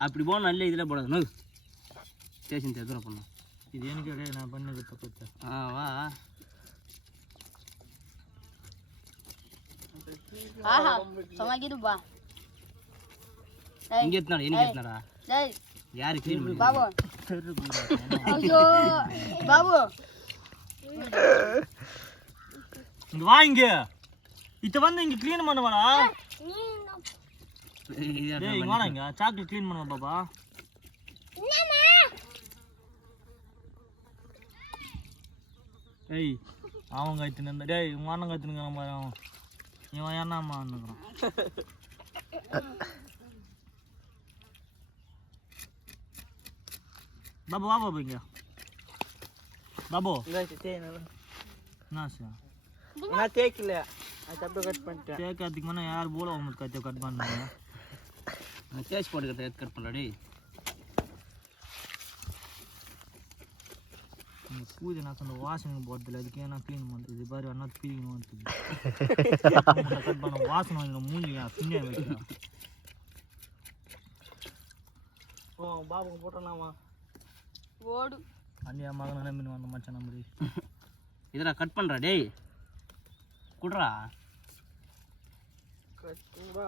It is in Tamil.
அப்படி போனால் நல்ல இதில் போடாது ஸ்டேஷன் எத்தனை பண்ணணும் இது எனக்கு கிடையாது நான் பண்ணது பக்கத்து வா ஆஹா சமாக்கிடுப்பா இங்கே எத்தனாடா எனக்கு எத்தனாடா டேய் யாரு க்ளீன் பண்ணி பாபு ஐயோ பாபு இங்க வா இங்க இத வந்து இங்க க்ளீன் பண்ணுவாடா டேய் இங்க வாடா இங்க சாக்லேட் க்ளீன் பண்ணுவா பாப்பா என்னம்மா ஏய் அவங்க கைத்துன டேய் உங்க அண்ணன் கைத்துனுங்க நம்ம இவன் என்னம்மா நினைக்கிறான் பாபு வா பாபு இங்க பாபு என்ன சார் நான் தேக்கல அது அப்படியே கட் பண்ணிட்டேன் தேக்கிறதுக்கு முன்னே யார் போல உங்களுக்கு கத்தியை கட் பண்ணாங்க தேய்ச்சி போட்டு கட் பண்ணலாடி இந்த பூஜை நான் அந்த வாசனை போடுறதில்ல அதுக்கு ஏன்னா க்ளீன் பண்ணுறது இது பாரு அண்ணா பீலிங் கட் பண்ண வாசனை வாங்கின மூலியா பின்னே வைக்கலாம் ஓ பாபுக்கு போட்டோம்லாமா ஓடு அண்ணியா மகன் நம்பின்னு வந்த மச்சான் நம்பி இதடா கட் பண்ணுறா டேய் குட்ரா கட்டுவா